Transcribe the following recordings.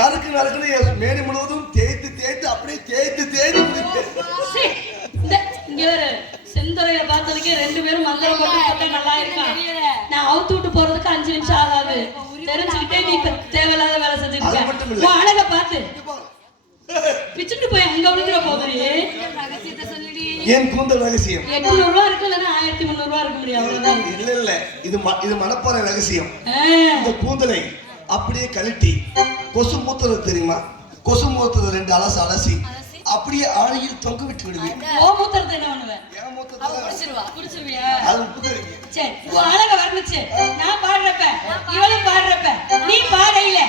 நறுக்கு நறுக்குன்னு மேனி முழுவதும் தேய்த்து அப்படியே தேய்த்து இங்க செந்துறையில பார்த்ததுக்கே 2 பேரும் மந்திரம் போட்டு நல்லா இருக்கான். நான் அவுத்து விட்டு போறதுக்கு 5 நிமிஷம் ஆகாது. தெரிஞ்சுக்கிட்டே நீ தேவையில்லாத வேலை செஞ்சுருக்க. அழக பார்த்து பிச்சுட்டு போய் அங்க விழுந்துற போகுது. ரகசியத்தை சொல்லிடி. ஏன் கூந்தல் ரகசியம் 800 ரூபா இருக்கு, இல்லைன்னா 1300 ரூபா இருக்க முடியும். அவ்வளவுதான். இல்ல இது மனப்பாறை ரகசியம். இந்த கூந்தலை அப்படியே கழட்டி கொசு மூத்துறது தெரியுமா? கொசு மூத்துறது 2 அலசி அப்படியே ஆணியில் தொங்க விட்டு விடுவேன். ஓ மூத்துறது என்ன பண்ணுவேன்? ஏன் மூத்துறது குடிச்சிருவியா? அது உப்பு தெரியுங்க. சரி, அழக வந்துச்சு. நான் பாடுறப்ப இவளும் பாடுறப்ப நீ பாடையில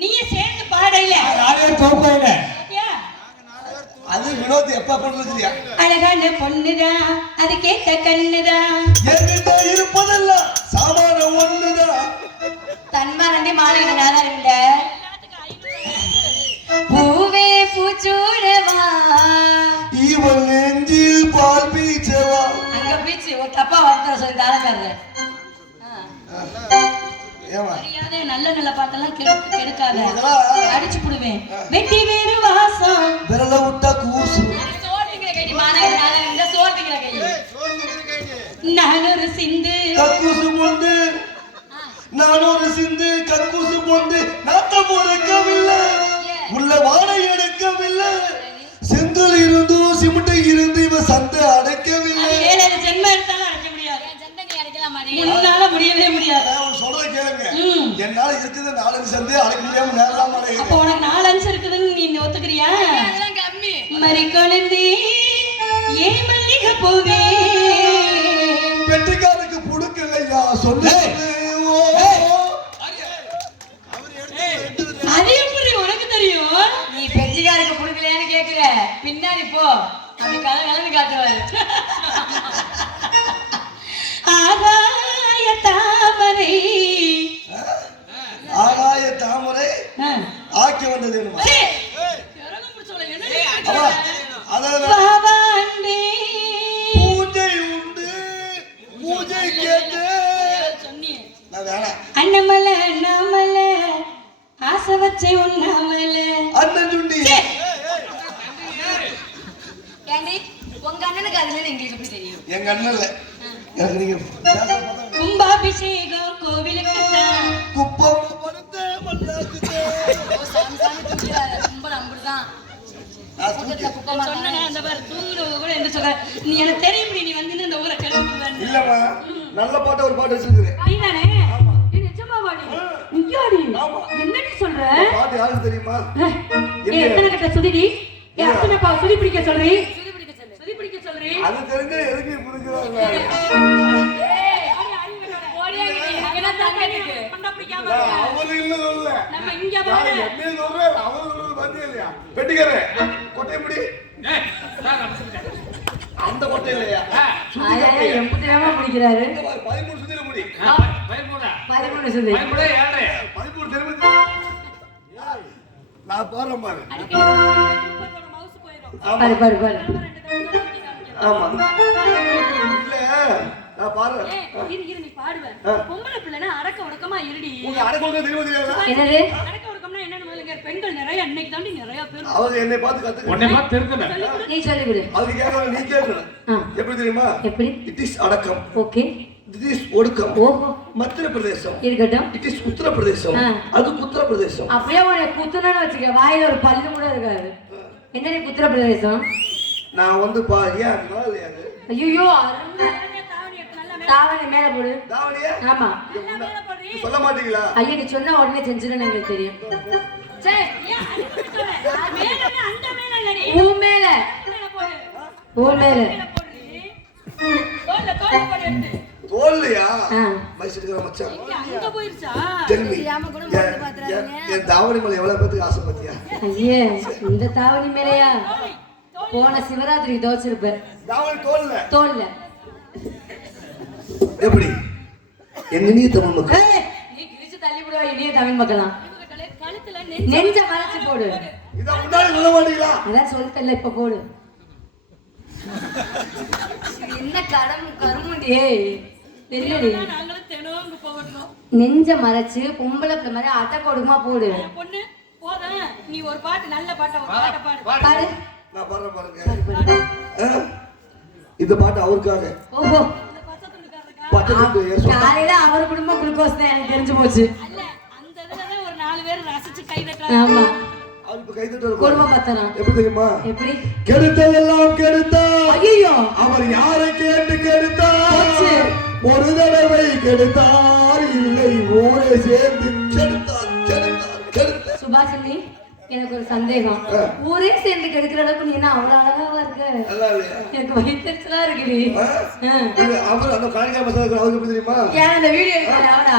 நீயே சேர்ந்து பாடையில நானே தோப்பையில அது வினோத் எப்ப பண்றதுயா? அழகான பொண்ணுதான், அது கேட்ட கண்ணுதான், என்கிட்ட இருப்பதெல்லாம் சாமான ஒண்ணுதான். தன்மானே மாலையில நாளா இருந்த பூவே பூச்சூடவா இவள் நெஞ்சில் பால் பீச்சவா. அங்க பீச்சு ஒரு தப்பா வார்த்தை சொல்லி தானக்காரர். நல்ல நல்ல பாட்டெல்லாம் கெடுக்காத, அடிச்சு புடுவேன். வெட்டி வேறு வாசம் விரல விட்டா கூசு. நானொரு சிந்து கக்கூசு பொந்து, நானொரு சிந்து கக்கூசு பொந்து. நாத்தம் உறக்கவில்லை, உள்ள வாழை எடுக்கவில்லை. செங்கல் இருந்தும் சிமெண்ட் இருந்து இவ சந்தை அடைக்கவில்லை. ஜென்ம எடுத்தாலும் அடைக்க முடியாது. உன்னால முடியவே முடியாது. சொல்றத கேளுங்க. என்னால இருக்குது 4 சந்தை அடைக்க முடியாம நேரம் அடையுது. அப்போ உனக்கு 4 இருக்குதுன்னு நீ ஒத்துக்கிறியா? அதெல்லாம் கம்மி. மரி கொழுந்தி ஏ மல்லிகை பூவே பெட்டிக்காரருக்கு புடுக்கலையா சொல்லு. அது எப்படி உனக்கு தெரியும்? நீ பெட்டிக்காரருக்கு புடுக்கலையான்னு கேக்குற. பின்னாடி போ, அப்படி கலந்து காட்டுவாரு. ஆகாய தாமரை ஆகாய தாமரை ஆக்கி வந்தது என்னமா? பூஜை உண்டு பூஜை கேட்டு அண்ணமல அண்ணாமல ஆசை வச்சை உண்ணாமல அண்ணன் சுண்டி. உங்க அண்ணனுக்கு அதுல எங்களுக்கு எப்படி தெரியும்? எங்க அண்ணன் இல்ல, எனக்கு நீங்க கும்பாபிஷேகம் கோவிலுக்கு குப்பம் படுத்த மல்லாக்குதே. நீ எனக்கு தெரியும், நீ வந்து இந்த ஊரை கிளம்புவேன். இல்லம்மா, நல்ல பாட்டு ஒரு பாட்டு வச்சிருக்கேன். என்னடி சொல்ற? பாட்டு யாருக்கு தெரியுமா? எத்தனை கட்ட சுதிடி சுதி பிடிக்க சொல்றீ? சுதி பிடிக்க சொல்றீ? அது தெரிஞ்ச எதுக்கு புரிஞ்சுறாங்க? அவரு இல்ல சொல்ல, நம்ம இங்க போறோம். என்ன சொல்ற? அவரு சொல்றது பாத்தியா இல்லையா? பெட்டிக்காரே கொட்டை எப்படி? அந்த கொட்டை இல்லையா? எம்புதிரமா பிடிக்கிறாரு. 13 சுத்தில முடி. 13 சுத்தி. 13 தெரியுமா? நான் போறேன் பாரு. பாரு பாரு. ஆமா. இல்ல நான் பாரு. இரு நீ பாடுவ. பொம்பளை பிள்ளைனா அடக்க ஒடுக்கமா இருடி. உங்க அடக்க ஒடுக்கம் தெரியுமா? என்னது? அடக்க ஒடுக்கம்னா என்னன்னு முதல்ல பெண்கள் நிறைய அன்னைக்கு தாண்டி நிறைய பேர் அவங்க என்னை பார்த்து கத்துக்க. உன்னை பார்த்து தெரிஞ்சுக்க. நீ சொல்லி கொடு. அது கேட்கணும், நீ கேட்கணும். எப்படி தெரியுமா? எப்படி? இட் இஸ் அடக்கம். ஓகே. இட் இஸ் ஒடுக்கம். ஓஹோ. மத்திய பிரதேசம். இருக்கட்டும். இட் இஸ் உத்தர பிரதேசம். அது உத்தர பிரதேசம். அப்படியே உன்னை குத்துனன்னு வச்சுக்க, வாயில ஒரு பல்லு கூட இருக்காது. என்னடி உத்தர பிரதேசம்? நான் வந்து ஏன் இல்லையா? ஐயோ, தாவணி மேல போடு. தாவணியா? ஆமா. சொல்ல மாட்டீங்களா? ஐயா நீ சொன்ன உடனே செஞ்சுன்னு எனக்கு தெரியும். சரி, ஊ மேல தோல்லையா? மைசூர் மச்சான் என் தாவணி மேல எவ்வளவு பேருக்கு ஆசை பத்தியா? ஐயே, இந்த தாவணி மேலையா போன சிவராத்திரிக்கு தோச்சிருப்பேன். தாவணி தோல்ல எப்படி? என்னைய தமிழ் மக்கள் நீ கிழிச்சு தள்ளி விடுவா. இனிய தமிழ் மக்களாம் நெஞ்ச மறைச்சு போடு. இத முன்னாடி சொல்ல மாட்டீங்களா? அதான் சொல்லிட்டல, இப்ப போடு. என்ன கருமுண்டியே தெரியல. நெஞ்ச மறைச்சு பொம்பளை பிள்ளை மாதிரி அட்டை கொடுமா போடு. ஒரு பாட்டு நல்ல பாட்டா ஒரு பாட்டை பாடு பாரு. நான் பாடுறேன் பாருங்க. இந்த பாட்டு அவருக்காக. ஓஹோ. பட்டத்துக்கு காலையில அவர் குடும்பம் குளுக்கோஸ் தான் எனக்கு தெரிஞ்சு போச்சு. அல்ல அந்த இதுலதான் ஒரு 4 பேர் ரசிச்சு கை தட்டுறாங்க. ஆமா. அவர் இப்ப கை தட்டுறாரு. குடும்பம் பத்தனம். எப்படி தெரியுமா? எப்படி? கெடுத்ததெல்லாம் கெடுத்தார். ஐயோ. அவர் யாரை கேட்டு கெடுத்தார்? ஒரு தடவை கெடுத்தார், இல்லை ஊரே சேர்ந்து கெடுத்தார், கெடுத்தார், கெடுத்தார். சுபாஷினி, எனக்கு ஒரு சந்தேகம். ஊரே சேர்ந்து கெடுக்கிற அளவுக்கு நீ என்ன அவ்வளவு அழகாவா இருக்க? நல்லா இல்லையா? எனக்கு வயிற்றுச்சலா இருக்குடி. இது அவர் அந்த காளிகா மசாலா அவருக்கு எப்படி தெரியுமா? ஏன் அந்த வீடியோ எடுக்கல அவடா?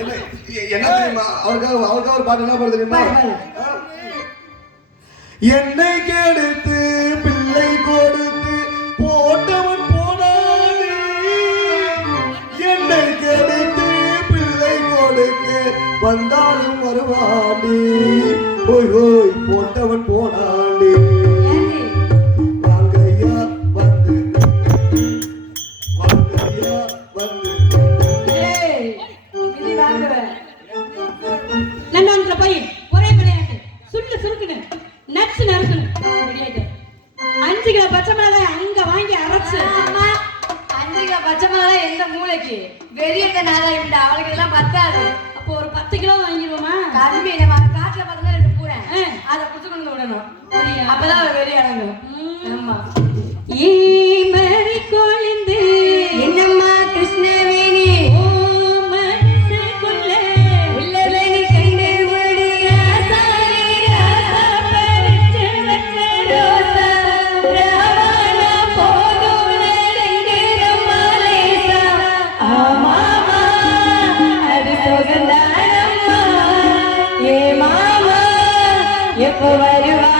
என்ன என்ன தெரியுமா? அவருக்காக ஒரு பாட்டு என்ன பாடு தெரியுமா? என்னை கெடுத்து பிள்ளை கொடுத்து போட்டவன் போனானே, என்னை கெடுத்து பிள்ளை கொடுக்க வந்தாலும் வருவானே, ஓய் ஓய் போட்டவன் போனானே. வாங்கையா வந்து வாங்கையா வந்து நன்னான்ற பையன் ஒரே விளையாட்டு சுண்டு சுருக்குன்னு நச்சு நறுக்கணும். 5 கிலோ பச்சை மிளகாய் அங்க வாங்கி அரைச்சு 5 கிலோ பச்சை மிளகாய் எந்த மூளைக்கு வெறியங்க நாளாயிட்டா அவளுக்கு எல்லாம் பத்தாது. அப்போ ஒரு 10 கிலோ வாங்கிடுவோமா? கரும்பி நம்ம காட்டுல பார்த்தா 2 பூரை அதை புடிச்சு கொண்டு விடணும். அப்பதான் அவ வெறி அடங்கும். ஆமா. மறி கொழுந்து என்னம்மா கிருஷ்ணவேணி உள்ளவேணி கண்டு முடியா சாரி ராசா பறிச்சு வச்ச ரோசா ராவணா போகும் நெருங்கிற மாலேசா ஆமாமா அது சுகந்தானம்மா ஏ மாமா எப்போ வருவாரம்மா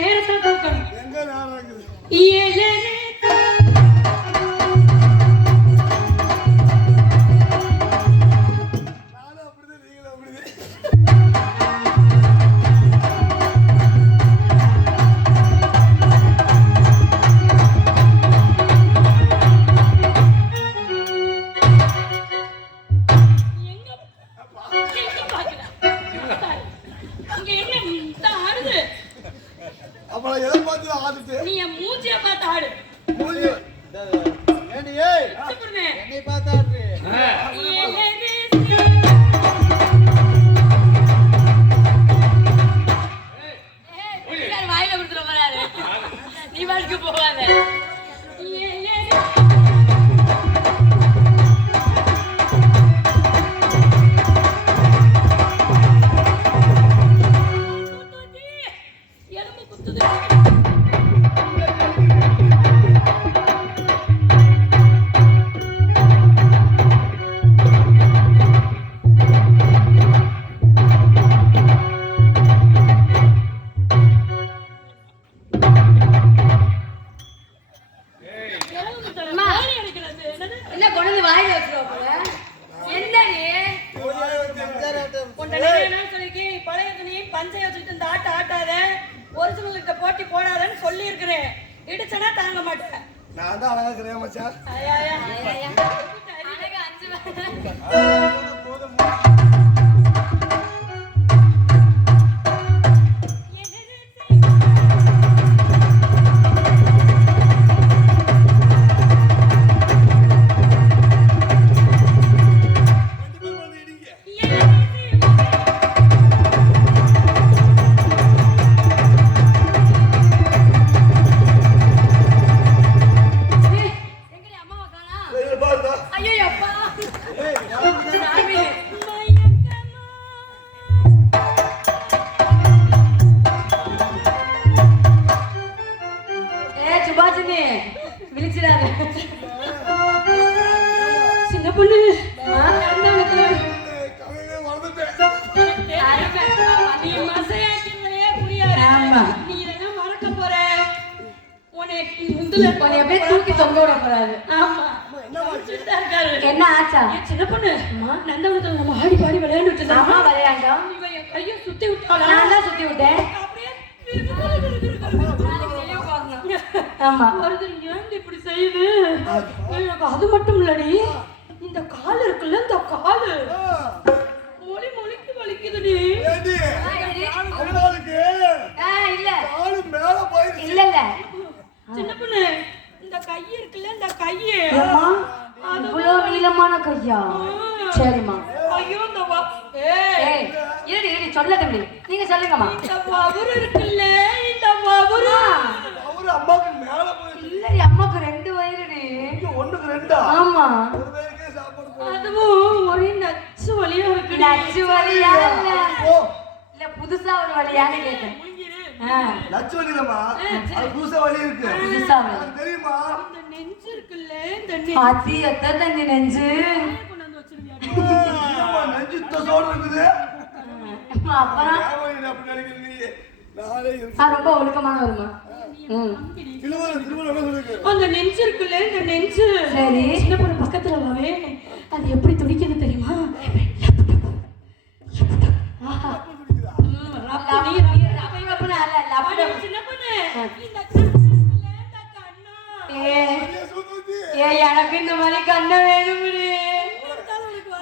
நேரத்துல தூக்கணும். எங்க நேரம் இருக்குது? ஏழு நானும் அப்படிதான், நீங்களும் அப்படிதான். எங்க பாக்குற? இங்க என்ன இந்த ஆடுது? அப்புறம் எதை பார்த்து ஆடுது? நீ என் மூஞ்சிய பார்த்து ஆடு. மூஞ்சி. ஏண்டி ஏய் சுப்பிரனே. என்னை பார்த்தாரு வாயில கொடுத்துட போறாரு நீ வாழ்க்கை போகாத எலும்பு குத்துது. எலும்பு குத்துது. கோழி அடிக்கிறது. என்னது? என்ன கொண்டு வந்து வாயில வச்சிருவாங்க என்ன உன்கிட்ட நிறைய நாள் சொல்லிருக்கேன், நீ பழைய துணி பஞ்சை வச்சுக்கிட்டு இந்த ஆட்ட ஆட்டாத, ஒரிஜினலுக்கு போட்டி போடாதன்னு சொல்லி இருக்கிறேன். இடிச்சனா தாங்க மாட்டேன். நான் தான் அழகா இருக்கிறேன் மச்சான். ஐயா, ஐயா. அழகா 5 ரெண்டு பேரும் வந்து இடிங்க. எங்கடி அம்மாவை காணா இதை பாருடா. ஐயோ அப்பா சுபாஷினி விழிச்சிடாரு சின்ன பொண்ணு கதையே மறந்துட்டேன். நீ மசையாக்கிங்களே புரியாது. ஆமா. நீ இதெல்லாம் மறக்க போற. உன்னை முந்துல உன்னை அப்படியே தூக்கி தொங்க விட போறாரு ஆமா. சொல்லிட்டு தான் இருக்காரு. என்ன ஆச்சா ஏன் சின்ன பொண்ணு நந்தவனத்துல நம்ம ஆடி பாடி விளையாண்டுட்டு அம்மா விளையாண்டா இவன் என் கையை சுத்தி விட்டாளா? நான் தான் சுத்தி விட்டேன் அப்படியே ஆமா வருது. ஏன் இப்படி செய்யுது? எனக்கு அது மட்டும் இல்லடி, இந்த கால் இருக்குல்ல, இந்த காலு மொழி மொழிக்கு வலிக்குதுடி. ஏண்டி? அம்மாளுக்கு இல்ல காலு மேல போயிருச்சு. இல்ல இல்ல சின்ன பொண்ணு இந்த கை இருக்குல்ல, இந்த கையு அம்மா இவ்வளவு நீளமான கையா சரிம்மா ஐயோ இந்த ஏய் இருடி இருடி சொல்ல தம்பி நீங்க சொல்லுங்கம்மா இந்த வவுறு இருக்குல்ல, இந்த வவுறு அவரு அம்மாவுக்கு மேல போயிருச்சு. இல்லடி அம்மாக்கு 2 வயிறுடி இங்க ஒண்ணுக்கு ரெண்டா? ஆமா ஒரு பேருக்கே சாப்பாடு போடுறது. அதுவும் ஒரே நச்சு வலியா இருக்கு. நச்சு வலியா இல்ல ஓ, இல்ல புதுசா ஒரு வழியான்னு கேட்டேன் நச்சு வலி இல்லம்மா. அது புதுசா வலி இருக்கு. புதுசா வலி. உனக்கு தெரியுமா? இந்த நெஞ்சு இருக்குல்ல, இந்த பாத்தி எத்த தண்ணி நெஞ்சு கொண்டாந்து வச்சிருவியா? ஏம்மா நெஞ்சு தோசோடு இருக்குது? அப்புறம் ஏம்மா என்ன அப்படி நினைக்கிறீங்க? நானே இருக்கு. ரொம்ப ஒழுக்கமான வருமா திருமணம் இருக்கு. அந்த நெஞ்சு இருக்குல்ல, இந்த நெஞ்சு சரி. சின்ன பொண்ணு பக்கத்துல வாவே, அது எப்படி துடிக்குது தெரியுமா? ஆஹா. ரப்பு நீ அப்ப இவப்புனா அல்ல, லப்பட. சின்ன பொண்ணு இந்த கண்ணு இருக்குல்ல, இந்த கண்ணா அப்படியே சுத்தி. எனக்கு இந்த மாதிரி கண்ணை வேணும்டி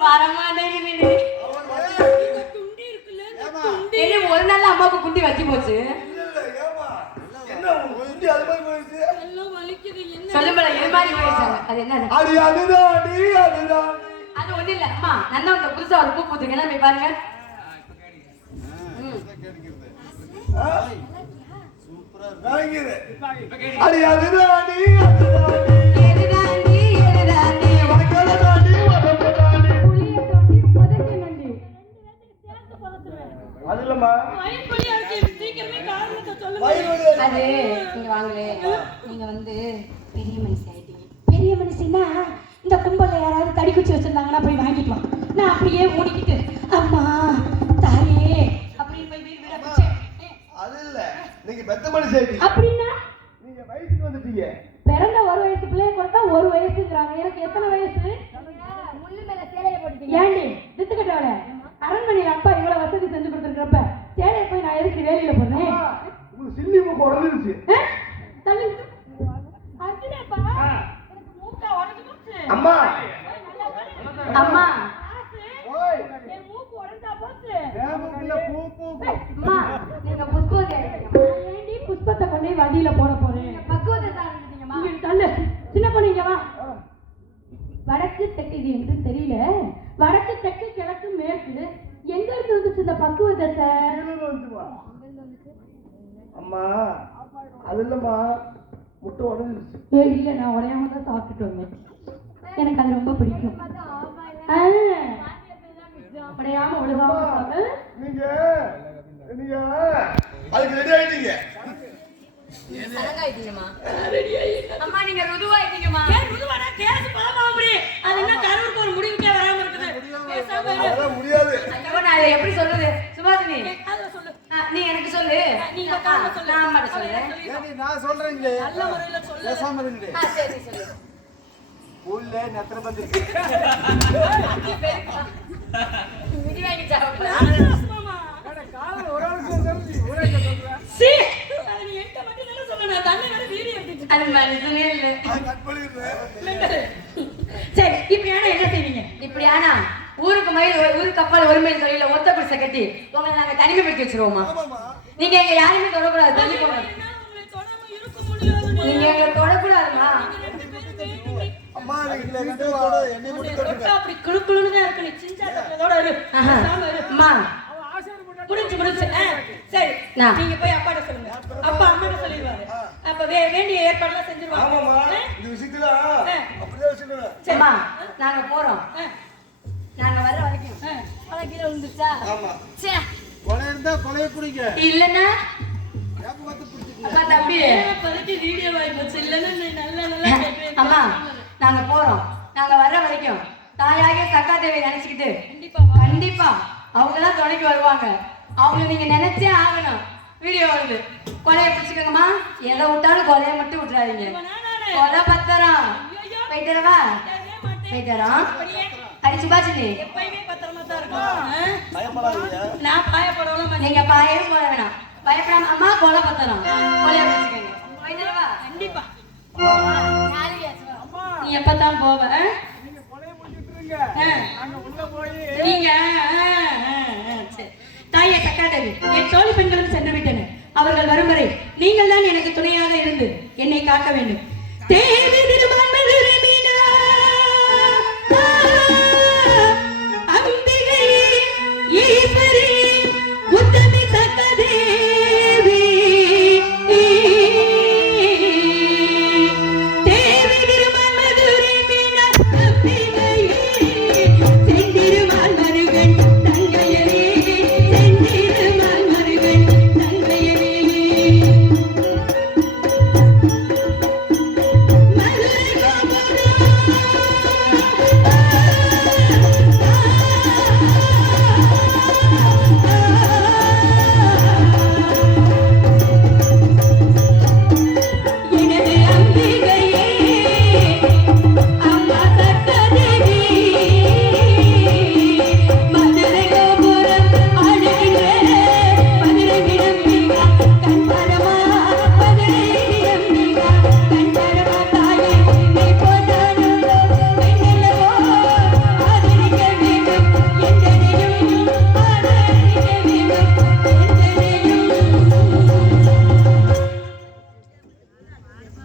வரமாட்டேங்குது இந்த துண்டி இருக்குல்ல, இந்த துண்டி என்ன ஒரு நாள் அம்மாவுக்கு குண்டி வத்தி போச்சு இல்ல, இல்ல, ஏம்மா? என்ன உன் குஞ்சு அது மாதிரி போயிருச்சு? எல்லாம் வலிக்குது. என்ன சொல்லும்போது இது மாதிரி போயிடுச்சாங்க அது என்ன அடி அதுதான், அடி அதுதான். அது ஒண்ணு இல்ல அம்மா நன்னா உங்க புதுசா ஒரு பூ பூத்துருக்கேன் போய் பாருங்க ஆ? வாங்கிடு. அடி அதுதான், அடி அதுதான். எதுதாண்டி, எதுதாண்டி, வக்கலதாண்டி, வதப்பதாண்டி. புளிய தோண்டி புதைக்கணுண்டி. அது இல்லம்மா. வயிறு வலியா இருக்கு. சீக்கிரமே காரணத்தை சொல்லுங்க. வயிறு வலி. அது நீங்க வாங்களே நீங்க வந்து பெரிய மனுஷி ஆயிட்டீங்க பெரிய மனுஷின்னா இந்த கும்பல்ல யாராவது தடி குச்சி வச்சிருந்தாங்கன்னா போய் வாங்கிட்டு வா நான் அப்படியே மூடிக்கிட்டு அம்மா தாயே அப்படின்னு போய் வீடு வீடா பிச்சை அது இல்ல. நீங்க பெத்த மனுஷன் ஆயிட்டீங்க. அப்படின்னா நீங்க வயசுக்கு வந்துட்டீங்க. பிறந்த ஒரு வயசு பிள்ளைய கொடுத்தா ஒரு வயசுங்கிறாங்க. எனக்கு எத்தனை வயசு? முள்ளு மேல சேலையை போட்டுட்டீங்க. ஏண்டி வித்துக்கிட்டவள அரண்மனையில அப்பா இவ்வளவு வசதி செஞ்சு கொடுத்துருக்கிறப்ப சேலையை போய் நான் எதுக்கு வேலையில போடுறேன்? உங்களுக்கு சில்லி மூக்கு உடஞ்சிருச்சு. தள்ளு. அர்ஜுனேப்பா எனக்கு மூக்கா உடைஞ்சு போச்சு. அம்மா அம்மா ஓய் என் மூக்கு உடைஞ்சா போச்சு. வேமத்துல பூ பூ. அம்மா நீங்க புஷ்பத்தை எடுங்க. ஏண்டி புஷ்பத்தை கொண்டு போய் வதியில போட போறேன்? பக்குவத்தை சாப்பிட்டீங்கம்மா. இங்க தள்ளு. சின்ன பொண்ணு இங்க வா. வடக்கு தெற்கு இது என்று தெரியல. வடக்கு தெற்கு கிழக்கு மேற்கு எங்க இருந்து வந்துச்சு இந்த பக்குவ தசை? அம்மா அது இல்லம்மா முட்டை உடஞ்சிருச்சு. இல்ல நான் உடையாம தான் சாப்பிட்டுட்டு வந்தேன். எனக்கு அது ரொம்ப பிடிக்கும். உடையாம ஒழுகாம சாப்பிட்டு நீங்க நீங்க அதுக்கு ரெடி ஆயிட்டீங்க. அம்மா நீங்க ருதுவாயிட்டீங்கம்மா. ஏன் ருதுவானா கேஸ் பலமா அப்படி அது என்ன கரூருக்கு ஒரு முடிவுக்கே வராம இருக்குது. பேசாம இரு. அதெல்லாம் முடியாது. ஐயோ நான் இதை எப்படி சொல்றது சுபாஷினி அத சொல்லு. நீ எனக்கு சொல்லு நீங்க காரணம் சொல்லு. நான் அம்மாட்ட சொல்றேன் ஏண்டி நான் சொல்றேங்க நல்ல முறையில சொல்லு. பேசாம இருங்க. சரி சொல்லு ஊர்ல நெத்திர பந்திருக்கு. மிதி வாங்கி சாப்பிடு மாமா கால ஒரு ஆள் சொல்றேன் ஒரே சொல்றேன். சீ அது நீ என்கிட்ட மட்டும் தான சொன்ன. நான் தண்ணி வேற வீடியோ எடுத்துட்டு அது மனசுலே இல்லை அது கட் பண்ணிடுறேன். சரி இப்போ என்ன செய்வீங்க? இப்படி ஆனா ஊருக்கு மயில் ஊருக்கு கப்பால் ஒரு மைல் தொழில ஒத்த குடிசை கட்டி உங்களை நாங்க தனிமைப்படுத்தி வச்சிருவோமா? ஆமாமா. நீங்க எங்க யாருமே தொடக்கூடாது தள்ளி போங்க. உங்களை தொடாம இருக்க முடியாது. நீங்க எங்களை தொடக்கூடாதுமா? அம்மா நீங்க ரெண்டு வாடா என்னை மட்டும் தொடுங்க. அப்படி குளுக்குளுன்னு தான் இருக்கு. நீ சிஞ்சா தட்டதோட இரு. பேசாம இரு. அம்மா முடிஞ்சு சரி நான். நீங்க போய் அப்பாட்ட சொல்லுங்க. அப்பா அம்மாட்ட சொல்லிடுவாரு. அப்ப வேண்டிய ஏற்பாடுலாம் செஞ்சிருவாங்க. ஆமாமா இந்த விஷயத்துல அப்படியே வச்சுடுவேன். அம்மா நாங்க போறோம். நாங்க வர வரைக்கும் கீழே விழுந்துச்சா? ஆமா சே கொலை இருந்தா கொலையை பிடிங்க. இல்லன்னா ஏப்ப பார்த்து பிடிச்சிங்க. அப்பா தம்பி இப்போதைக்கு வீடியோ வாங்கி போச்சு. இல்லைன்னா நீ நல்லா கேட்பேன். அம்மா நாங்க போறோம். நாங்க வர்ற வரைக்கும் தாயாகிய சக்கா தேவியை நினைச்சுக்கிட்டு கண்டிப்பா அவங்க தான் துணைக்கு வருவாங்க. அவங்கள நீங்க நினைச்சே ஆகணும். வீடியோ வருது கொலையை பிடிச்சிக்கோங்கம்மா. எதை விட்டாலும் கொலையை மட்டும் விட்டுறாதீங்க. கொலை பத்திரம் போயிட்டுறவா போயிட்டுறோம். அடிச்சு பாச்சுனி எப்பயுமே பத்திரமா தான் இருக்கும். பயப்படாதீங்க. நான் பாயப்படலாம். நீங்க பாயவும் போட வேணாம். பயப்படாம அம்மா கொலை பத்திரம் கொலையை பிடிச்சிக்கோங்க. போயிட்டுறவா கண்டிப்பா அம்மா நீ எப்பதான் போவ? நீங்க கொலையை முடிச்சிட்டு இருங்க. நாங்க உள்ள போய் நீங்க சரி. தாயே சக்காதேவி என் தோழி பெண்களும் சென்று விட்டனர். அவர்கள் வரும் வரை நீங்கள் தான் எனக்கு துணையாக இருந்து என்னை காக்க வேண்டும். தேவி